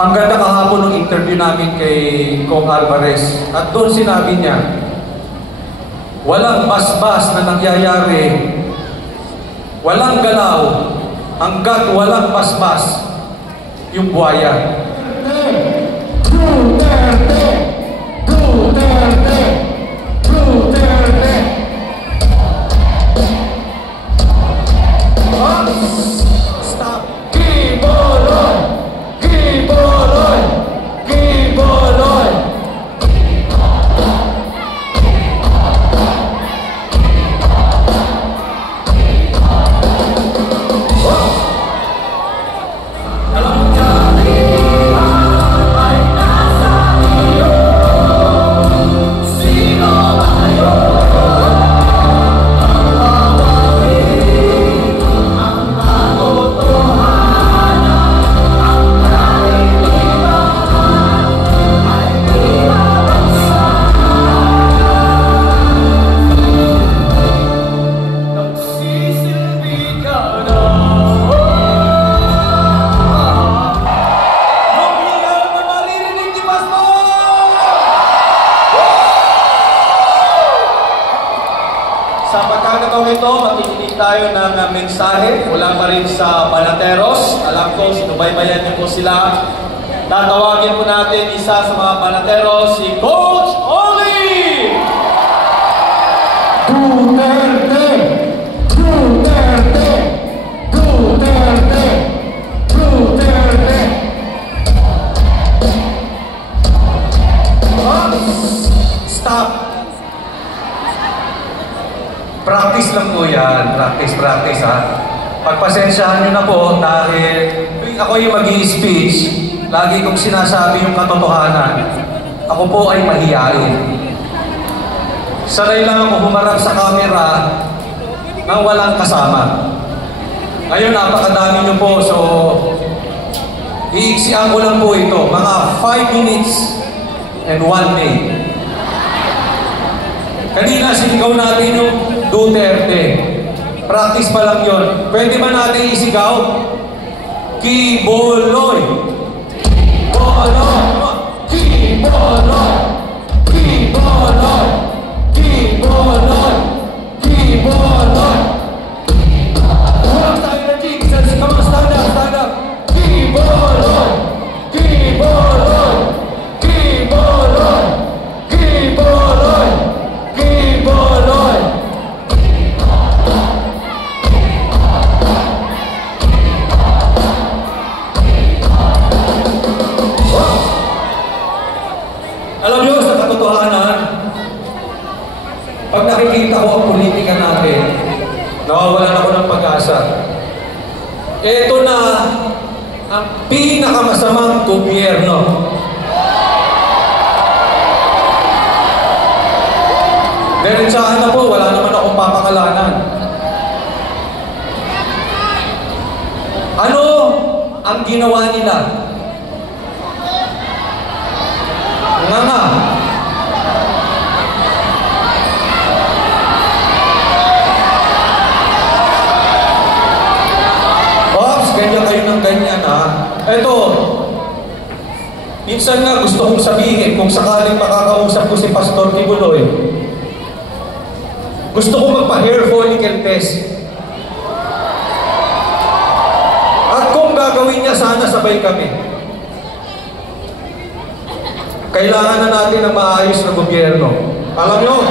Ang ganda kahapon ng interview namin kay Kong Alvarez. At doon sinabi niya, walang basbas na nangyayari, walang galaw, hanggat walang basbas yung buhaya. Duterte! Duterte! Duterte! Stop! Quiboloy! Quiboloy! Quiboloy! Sa pagkakataon ito, makikinig tayo ng mensahe mula pa rin sa Banateros. Alam ko, sinubaybayan niyo po sila. Tatawagin po natin isa sa mga Banateros, si Coach Oli! Duterte! Duterte! Duterte! Duterte! Stop! Practice lang po yan. Practice ha. Pagpasensyahan nyo na po dahil ako yung mag-i-speech, lagi kong sinasabi yung katotohanan. Ako po ay mahihain. Sanay lang ako humarap sa camera nang walang kasama. Ngayon, napakadami nyo po. So, iiksian ko lang po ito. Mga 5 minutes and 1 day. Kanina, sinigaw natin yung Duterte. Practice pa lang yun. Pwede ba natin isigaw? Quiboloy! Quiboloy! Quiboloy! Quiboloy! Quiboloy! Quiboloy! Walang tayo na Jesus! Come on, stand up, stand up! Quiboloy! Quiboloy! Quiboloy! Quiboloy! Quiboloy! Alam nyo, sa katotohanan, pag nakikita ko ang politika natin, nawawalan ako ng pag-asa. Ito na ang pinakamasamang gobyerno. Diretsahan na po, wala naman akong papakalanan. Ano ang ginawa nila? Nga. Ops, ganyan kayo ng ganyan ha. Eto, minsan nga gusto kong sabihin kung sakaling makakausap ko si Pastor Kibuloy, gusto kong magpa-hair follicle test. At kung gagawin niya, sana sabay kami. Kailangan na natin ng maayos na gobyerno. Alam nyo,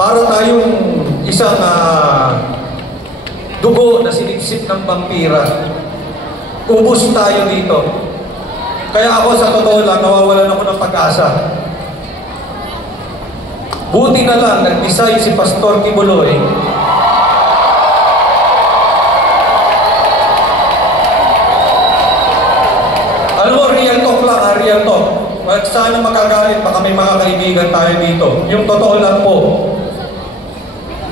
para tayong isang dugo na sinipsip ng vampira. Ubus tayo dito. Kaya ako sa totoo lang, nawawalan ako ng pag-asa. Buti na lang, nag-decide si Pastor Kibuloy. Alam mo, real talk lang ha, real talk. Sana makagalit, baka may mga kaibigan tayo dito. Yung totoo lang po.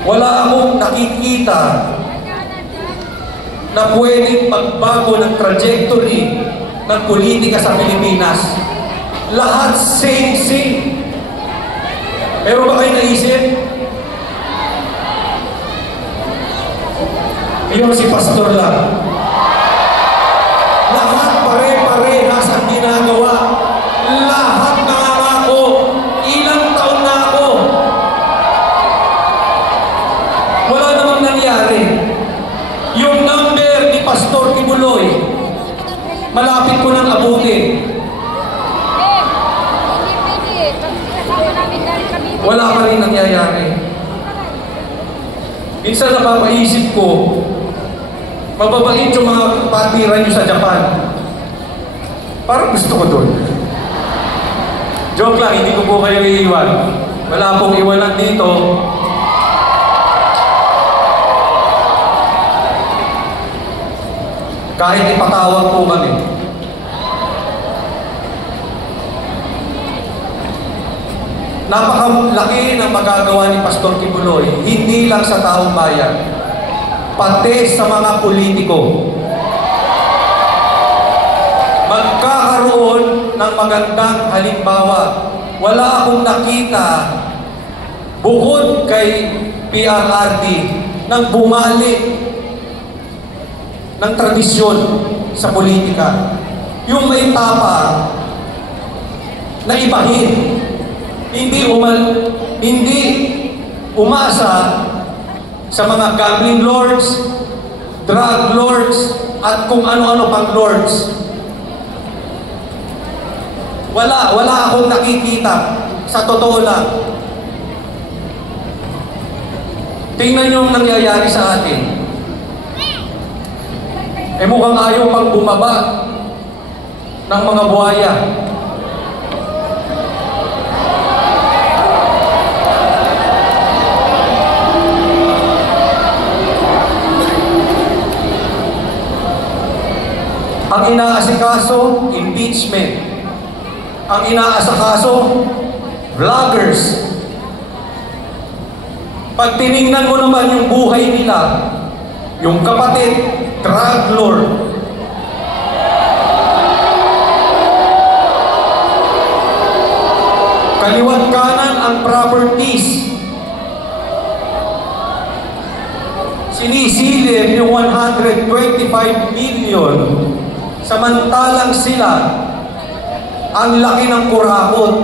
Wala akong nakikita na pwedeng magbago ng trajectory ng politika sa Pilipinas. Lahat same. Meron ba kayo naisip? Yung si Pastor lang. malapit ko nang abutin. Wala pa rin nangyayari. Minsan napapaisip ko, mababait yung mga patiran nyo sa Japan. Parang gusto ko doon. Joke lang, hindi ko po kayo iiwan. Wala pong iwanan dito. Kahit ipatawag po kami. Napakalaki ng magagawa ni Pastor Kibuloy, hindi lang sa taong bayan, pati sa mga politiko. Magkakaroon ng magandang halimbawa. Wala akong nakita bukod kay PRRD nang bumalik ng tradisyon sa politika. Yung may tapa na ibahin. Hindi umasa sa mga gambling lords, drug lords, at kung ano-ano pang lords. Wala akong nakikita. Sa totoo lang. Tingnan nyo ang nangyayari sa atin. Mukhang ayaw pang bumaba ng mga buhaya. Ang inaasikaso, impeachment. Ang inaasikaso, vloggers. Pag tinignan mo naman yung buhay nila, yung kapatid, drug lord. Kaliwat kanan ang properties. Sinisilip yung 125 million. Samantalang sila, ang laki ng kurakot.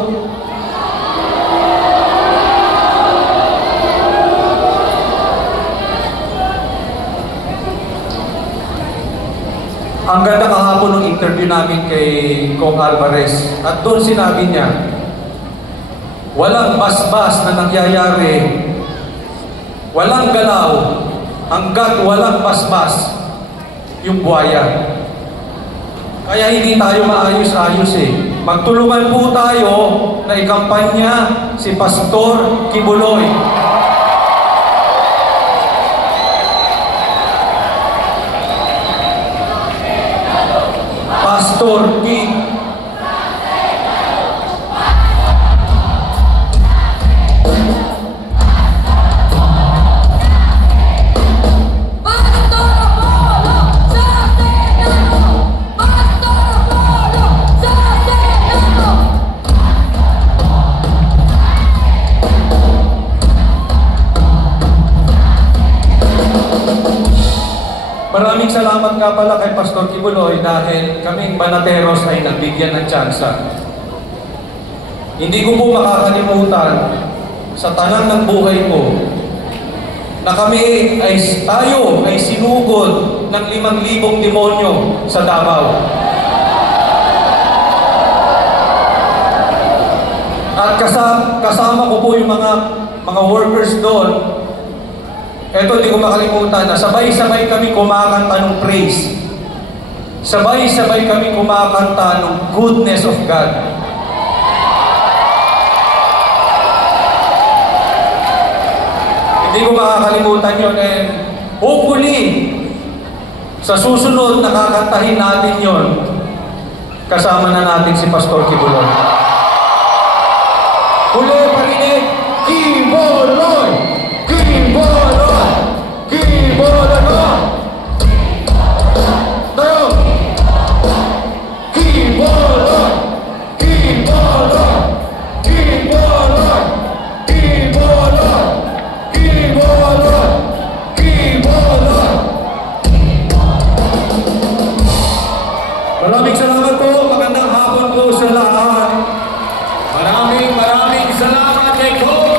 Ang ganda kahapon ng interview namin kay Kong Alvarez. At doon sinabi niya, walang basbas na nangyayari, walang galaw, hanggat walang basbas yung buhaya. Kaya hindi tayo maayos-ayos eh. Magtulungan po tayo na ikampanya si Pastor Kibuloy. Pastor Ki. Maraming salamat nga pala kay Pastor Kibuloy dahil kaming Banateros ay nabigyan ng tsansa. Hindi ko po makakalimutan sa tanang ng buhay ko na tayo ay sinugod ng 5,000 demonyo sa Davao. At kasama ko po yung mga workers doon. Eto, hindi ko makalimutan na sabay-sabay kami kumakanta ng praise. Sabay-sabay kami kumakanta ng goodness of God. Hindi ko makakalimutan yun. And hopefully, sa susunod, nakakantahin natin yun. Kasama na natin si Pastor Kibuloy. Huli parinig, Kibuloy! Kibuloy! Kibuloy! Tayo! Kibuloy! Kibuloy! Kibuloy! Kibuloy! Kibuloy! Kibuloy! Maraming salamat po. Magandang hapon po sa lahat. Maraming salamat kay Coach